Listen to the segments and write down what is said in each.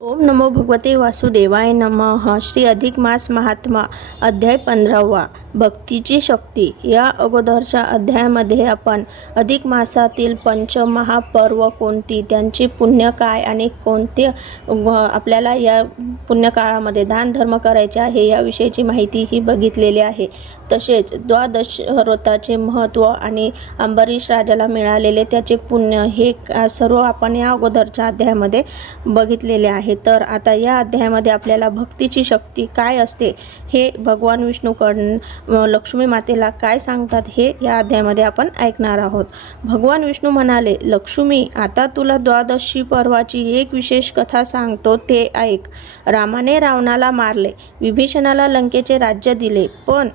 ओम नमो भगवते वासुदेवाय नमः. श्री अधिक मास महात्मा अध्याय 15वा. भक्तीची शक्ती. या अगोदरच्या अध्यायामध्ये आपण अधिक मासातील पंचमहापर्व कोणती, त्यांची पुण्य काय आणि कोणते आपल्याला या पुण्यकाळामध्ये दानधर्म करायचे आहे याविषयीची माहिती ही बघितलेली आहे. तसेच द्वादश व्रताचे महत्त्व आणि अंबरीश राजाला मिळालेले त्याचे पुण्य हे सर्व आपण या अगोदरच्या अध्यायामध्ये बघितलेले आहे. तर आता या अध्यायामध्ये आपल्याला भक्तीची शक्ती काय असते हे भगवान विष्णूकडून लक्ष्मी मातेला काय सांगतात हे या अध्यायामध्ये आपण ऐकणार आहोत. भगवान विष्णू म्हणाले, लक्ष्मी, आता तुला द्वादशी पर्वाची एक विशेष कथा सांगतो, ते ऐक. रामाने रावणाला मारले, विभीषणाला लंकेचे राज्य दिले, पण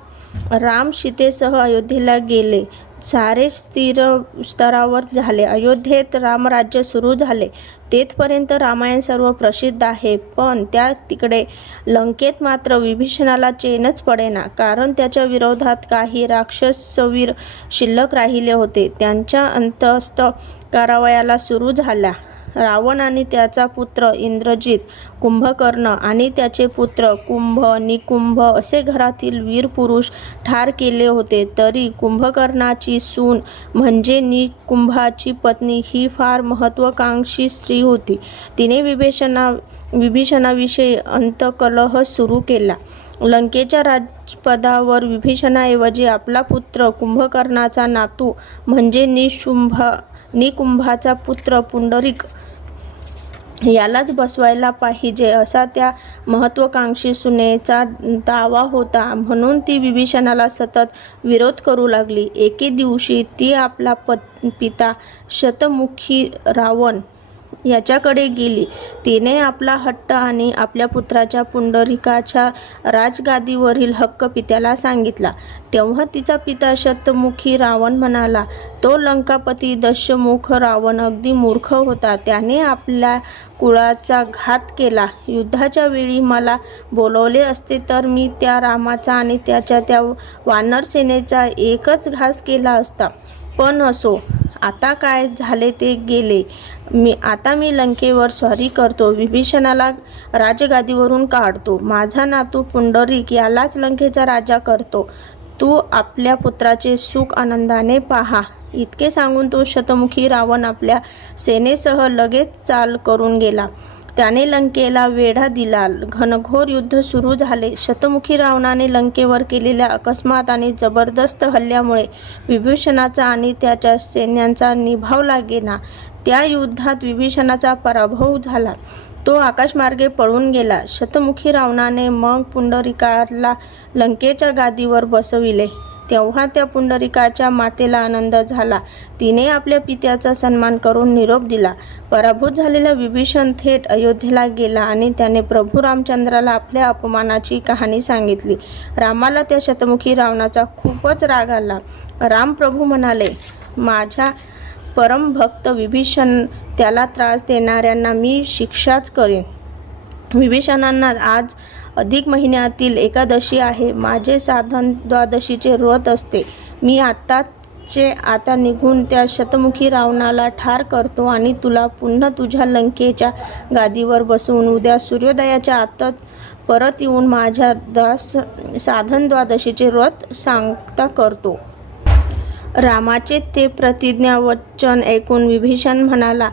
राम सीतेसह अयोध्येला गेले. सारे स्तरावर झाले. अयोध्येत रामराज्य सुरू झाले. तेथपर्यंत रामायण सर्व प्रसिद्ध आहे. पण त्या तिकडे लंकेत मात्र विभीषणाला चैनच पडेना, कारण त्याच्या विरोधात काही राक्षसवीर शिल्लक राहिले होते. त्यांच्या अंतस्थ कारवाया सुरू झाल्या. रावण आणि त्याचा पुत्र इंद्रजित, कुंभकर्ण आणि त्याचे पुत्र कुंभ, निकुंभ असे घरातील वीर पुरुष ठार केले होते. तरी कुंभकर्णाची सून म्हणजे निकुंभाची पत्नी ही फार महत्त्वाकांक्षी स्त्री होती. तिने विभीषणाविषयी अंतकलह सुरू केला. लंकेच्या राजपदावर विभीषणाऐवजी आपला पुत्र कुंभकर्णाचा नातू म्हणजे निकुंभाचा पुत्र पुंडरीक यालाच बसवायला पाहिजे असा त्या महत्त्वाकांक्षी सुनेचा दावा होता. म्हणून ती विभीषणाला सतत विरोध करू लागली. एके दिवशी ती आपला पिता शतमुखी रावण याच्याकडे गेली. तिने आपला हट्ट आणि आपल्या पुत्राच्या पुंडरीकाच्या राजगादीवरील हक्क पित्याला सांगितला. तेव्हा तिचा पिता शतमुखी रावण म्हणाला, तो लंकापती दशमुख रावण अगदी मूर्ख होता. त्याने आपल्या कुळाचा घात केला. युद्धाच्या वेळी मला बोलवले असते तर मी त्या रामाचा आणि त्याच्या त्या वानर सेनेचा एकच घास केला असता. पण असो, आता काय झाले ते गेले. आता मी लंकेवर स्वारी करतो, विभीषणाला राजगादीवरून काढतो, माझा नातू पुंडरीक यालाच लंकेचा राजा करतो. तू आपल्या पुत्राचे सुख आनंदाने पहा. इतके सांगून तो शतमुखी रावण आपल्या सेनेसह लगेच चाल करून गेला. त्याने लंकेला वेढा दिला. घनघोर युद्ध सुरू झाले. शतमुखी रावणाने लंकेवर केलेल्या अकस्मात आणि जबरदस्त हल्ल्यामुळे विभीषणाचा आणि त्याच्या सैन्यांचा निभाव लागेना. त्या युद्धात विभीषणाचा पराभव झाला. तो आकाशमार्गे पळून गेला. शतमुखी रावणाने मग पुंडरीकाला लंकेच्या गादीवर बसविले. तेव्हा त्या पुंडरीकाच्या मातेला आनंद झाला. तिने आपल्या पित्याचा सन्मान करून निरोप दिला. पराभूत झालेला विभीषण थेट अयोध्येला गेला आणि त्याने प्रभू रामचंद्राला आपल्या अपमानाची कहाणी सांगितली. रामाला त्या शतमुखी रावणाचा खूपच राग आला. रामप्रभू म्हणाले, माझा परमभक्त विभीषण, त्याला त्रास देणाऱ्यांना मी शिक्षाच करेन. विभीषणांना आज अधिक महिन्यातील एकादशी आहे. माझे साधन द्वादशीचे व्रत असते. मी आता निघून त्या शतमुखी रावणाला ठार करतो आणि तुला पुन्हा तुझ्या लंकेच्या गादीवर बसवून उद्या सूर्योदयाच्या आतच परत येऊन माझ्या साधन द्वादशीचे व्रत सांगता करतो. रामाचे ते प्रतिज्ञावचन ऐकून विभीषण म्हणाला,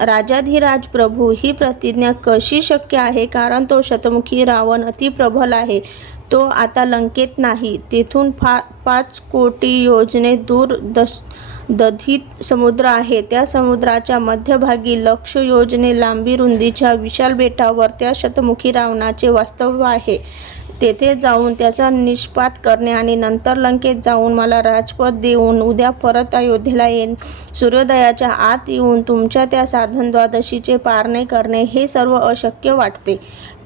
राजाधिराज प्रभू, ही प्रतिज्ञा कशी शक्य आहे? कारण तो शतमुखी रावण अतिप्रबल आहे. तो आता लंकेत नाही. तेथून 5 कोटी योजने दूर दधित समुद्र आहे. त्या समुद्राच्या मध्यभागी लक्ष योजने लांबी रुंदीच्या विशाल बेटावर त्या शतमुखी रावणाचे वास्तव्य आहे. तेथे जाऊन त्याचा निष्पात करणे आणि नंतर लंकेत जाऊन मला राजपद देऊन उद्या परत अयोध्येला येऊन सूर्योदयाच्या आत येऊन तुमच्या त्या साधन द्वादशीचे पारणे करणे हे सर्व अशक्य वाटते.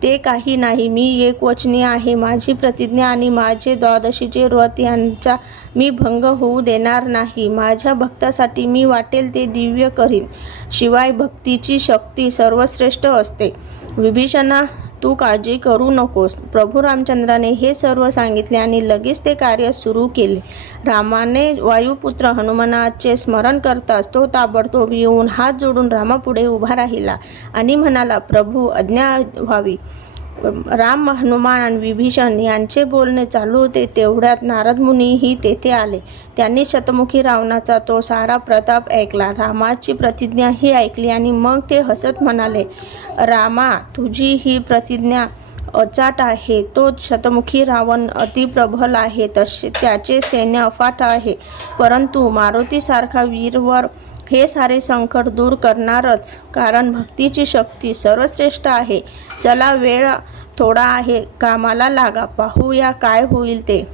ते काही नाही. मी एकवचनी आहे. माझी प्रतिज्ञा आणि माझे द्वादशीचे व्रत यांचा मी भंग होऊ देणार नाही. माझ्या भक्तासाठी मी वाटेल ते दिव्य करीन. शिवाय भक्तीची शक्ती सर्वश्रेष्ठ असते. विभीषणा, तू काळजी करू नकोस. प्रभू रामचंद्राने हे सर्व सांगितले आणि लगेच ते कार्य सुरू केले. रामाने वायुपुत्र हनुमानाचे स्मरण करताच तो ताबडतोब येऊन हात जोडून रामापुढे उभा राहिला आणि म्हणाला, प्रभू आज्ञा व्हावी. राम, हनुमान आणि विभीषण यांचे बोलणे चालू होते तेवढ्यात नारद मुनीही तेथे आले. त्यांनी शतमुखी रावणाचा तो सारा प्रताप ऐकला, रामाची प्रतिज्ञाही ऐकली आणि मग ते हसत म्हणाले, रामा, तुझी ही प्रतिज्ञा अचाट आहे. तो शतमुखी रावण अतिप्रबल आहे, तसे त्याचे सैन्य अफाट आहे, परंतु मारुतीसारखा वीरवर हे सारे संकट दूर करणारच, कारण भक्तीची शक्ती सर्वश्रेष्ठ आहे. चला, वेळ थोडा आहे, कामाला लागा, पाहूया काय होईल ते.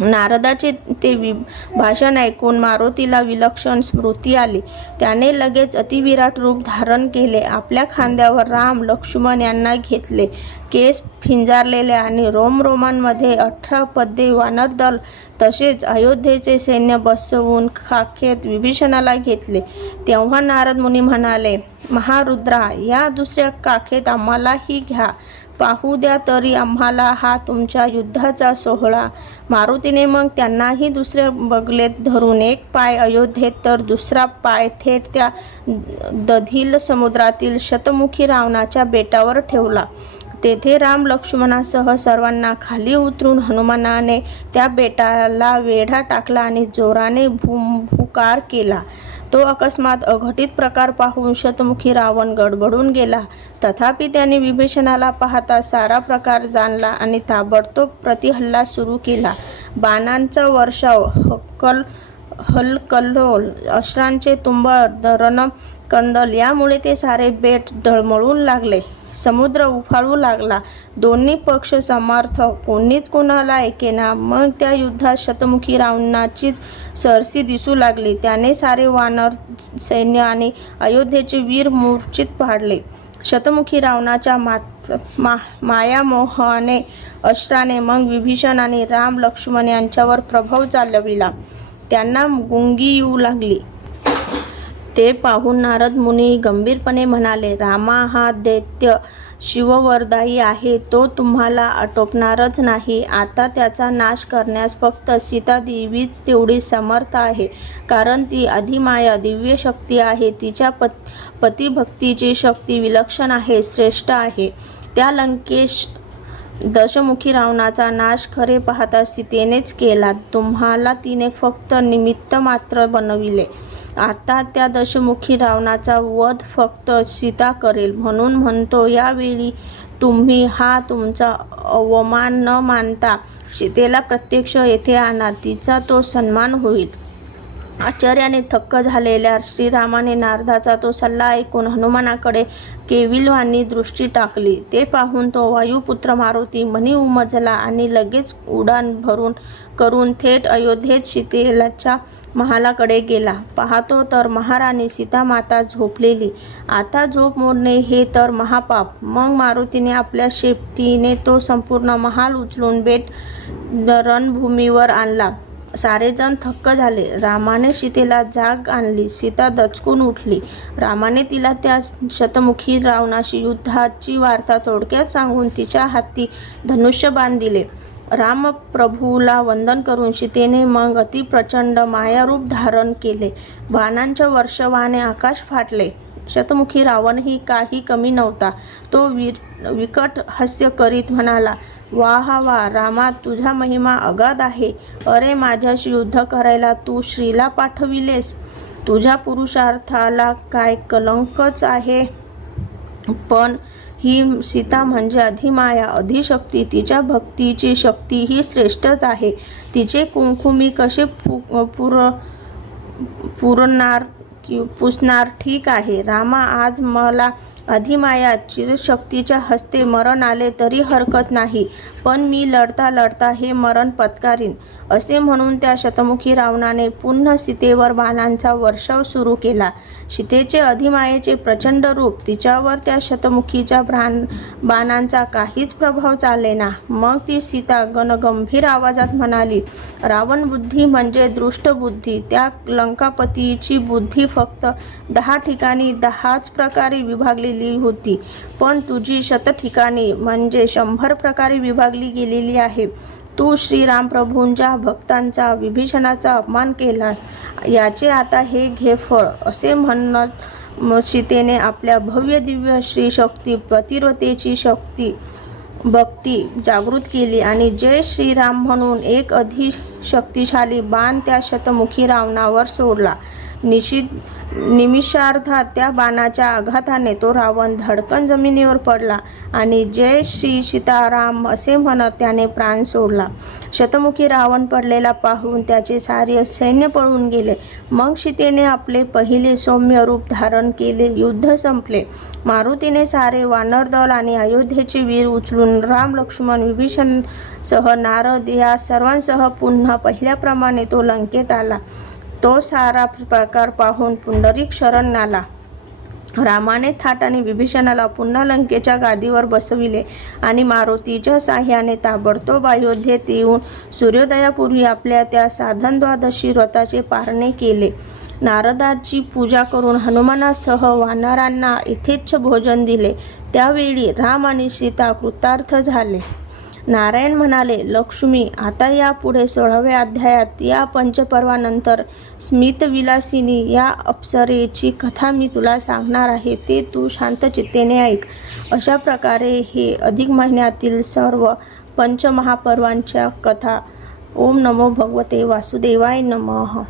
नारदाचे ते भाषण ऐकून मारुतीला विलक्षण स्मृती आली. त्याने लगेच अतिविराट रूप धारण केले. आपल्या खांद्यावर राम, लक्ष्मण यांना घेतले. केस फिंजारलेले आणि रोमरोमांमध्ये 18 पद्ये वानरदल तसेच अयोध्येचे सैन्य बसवून खाखेत विभीषणाला घेतले. तेव्हा नारद मुनी म्हणाले, महारुद्रा, या दुसऱ्या काखेत आम्हालाही घ्या, पाहू द्या तरी आम्हाला हा तुमच्या युद्धाचा सोहळा. मारुतीने मग त्यांनाही दुसऱ्या बगलेत धरून एक पाय अयोध्येत तर दुसरा पाय थेट त्या दधील समुद्रातील शतमुखी रावणाच्या बेटावर ठेवला. तेथे राम, लक्ष्मणासह सर्वांना खाली उतरून हनुमानाने त्या बेटाला वेढा टाकला आणि जोराने भूभुकार केला. तो अकस्मात अघटित प्रकार पाहून शतमुखी रावण गडबडून गेला. तथापि त्याने विभीषणाला पाहता सारा प्रकार जाणला आणि ताबडतोब प्रतिहल्ला सुरू केला. बाणांचा वर्षाव, हलकल्लोळ, अश्रांचे तुंबळ, रणकंदल यामुळे ते सारे बेट डळमळू लागले. समुद्र उफाळू लागला. दोन्ही पक्ष समर्थक, कोणीच कोणाला ऐकेना. मग त्या युद्धात शतमुखी रावणाचीच सरसी दिसू लागली. त्याने सारे वानर सैन्य आणि अयोध्येचे वीर मूर्छित पाडले. शतमुखी रावणाच्या मायामोहाने, अश्राने मग विभीषण आणि राम, लक्ष्मण यांच्यावर प्रभाव चालविला. त्यांना गुंगी येऊ लागली. ते पाहून नारद मुनी गंभीरपणे म्हणाले, रामा हा दैत्य शिववरदायी आहे, तो तुम्हाला आटोपणारच नाही. आता त्याचा नाश करण्यास फक्त सीतादेवीच तेवढी समर्थ आहे, कारण ती अधिमाया दिव्य शक्ती आहे. तिच्या पतिभक्तीची शक्ती विलक्षण आहे, श्रेष्ठ आहे. त्या लंकेश दशमुखी रावणाचा नाश खरे पाहता सीतेनेच केला. तुम्हाला तिने फक्त निमित्त मात्र बनविले. आता त्या दशमुखी रावणाचा वध फक्त सीता करेल. म्हणून म्हणतो, यावेळी तुम्ही हा तुमचा अवमान न मानता सीतेला प्रत्यक्ष येथे आणा, तिचा तो सन्मान होईल. आश्चर्याने थक्क झालेल्या श्रीरामाने नारदाचा तो सल्ला ऐकून हनुमानाकडे केविलवाणी दृष्टी टाकली. ते पाहून तो वायुपुत्र मारुती मनी उमजला आणि लगेच उड्डाण करून थेट अयोध्येत सीतेच्या महालाकडे गेला. पाहतो तर महाराणी सीतामाता झोपलेली. आता झोप मोडणे हे तर महापाप. मग मारुतीने आपल्या शेपटीने तो संपूर्ण महाल उचलून बेट रणभूमीवर आणला. सारेजण थक्क झाले. रामाने सीतेला जाग आणली. सीता दचकून उठली. रामाने तिला त्या शतमुखी रावणाशी युद्धाची वार्ता थोडक्यात सांगून तिच्या हाती धनुष्यबाण दिले. राम प्रभूला वंदन करून सीतेने मग अतिप्रचंड मायारूप धारण केले. बाणांच्या वर्षावाने आकाश फाटले. शतमुखी रावणही काही कमी नव्हता. तो विकट हास्य करीत म्हणाला, वाह वा रामा, तुझा महिमा अगाध आहे. अरे, माझ्याशी युद्ध करायला तू श्रीला पाठविलेस. तुझ्या पुरुषार्थाला काय कलंकच आहे. पण ही सीता म्हणजे अधिमाया, अधिशक्ती. तिच्या भक्तीची शक्ती ही श्रेष्ठच आहे. तिचे कुंकू मी कसे पुसणार. ठीक आहे रामा, आज मला अधिमाया चिरशक्तीच्या हस्ते मरण आले तरी हरकत नाही, पण मी लढता लढता हे मरण पत्करीन. असे म्हणून त्या शतमुखी रावणाने पुन्हा सीतेवर बाणांचा वर्षाव सुरू केला. सीतेचे अधिमायेचे प्रचंड रूप, तिच्यावर त्या शतमुखीच्या बाणांचा काहीच प्रभाव चालेना. मग ती सीता गणगंभीर आवाजात म्हणाली, रावण बुद्धी म्हणजे दृष्ट बुद्धी. त्या लंकापतीची बुद्धी फक्त 10 ठिकाणी 10च प्रकारे विभागलेली गेली होती, पण तुझी ठिकाणी म्हणजे 100 प्रकारे विभागली गेलेली आहे. तू श्रीरामप्रभूंच्या भक्तांचा विभीषणाचा अपमान केलास, याचे आता हे घे फळ, असे म्हणत सीतेने आपल्या भव्य दिव्य श्रीशक्ती पतिव्रतेची भक्ती जागृत केली आणि जय श्रीराम म्हणून एक अधिशक्तिशाली बाण त्या शतमुखी रावणावर सोडला. निमिषार्धात त्या बाणाच्या आघाताने तो रावण धडकन जमिनीवर पडला आणि जय श्री सीताराम असे म्हणत त्याने प्राण सोडला. शतमुखी रावण पडलेला पाहून त्याचे सारे सैन्य पळून गेले. मग सीतेने आपले पहिले सौम्य रूप धारण केले. युद्ध संपले. मारुतीने सारे वानरदल आणि अयोध्येचे वीर उचलून राम, लक्ष्मण, विभीषणसह नारद या सर्वांसह पुन्हा पहिल्याप्रमाणे तो लंकेत आला. तो सारा प्रकार पाहून पुंडरीक शरण आला. रामाने थाट आणि विभीषणाला पुन्हा लंकेच्या गादीवर बसविले आणि मारुतीच्या साह्याने ताबडतोब अयोध्येत येऊन सूर्योदयापूर्वी आपल्या त्या साधन द्वादशी व्रताचे पारणे केले. नारदाची पूजा करून हनुमानासह वानरांना यथेच्छ भोजन दिले. त्यावेळी राम आणि सीता कृतार्थ झाले. नारायण म्हणाले, लक्ष्मी, आता यापुढे 16व्या अध्यायात या पंचपर्वानंतर स्मितविलासिनी या अप्सरेची कथा मी तुला सांगणार आहे, ते तू शांतचित्तेने ऐक. अशा प्रकारे हे अधिक महिन्यातील सर्व पंचमहापर्वांच्या कथा. ओम नमो भगवते वासुदेवाय नमः.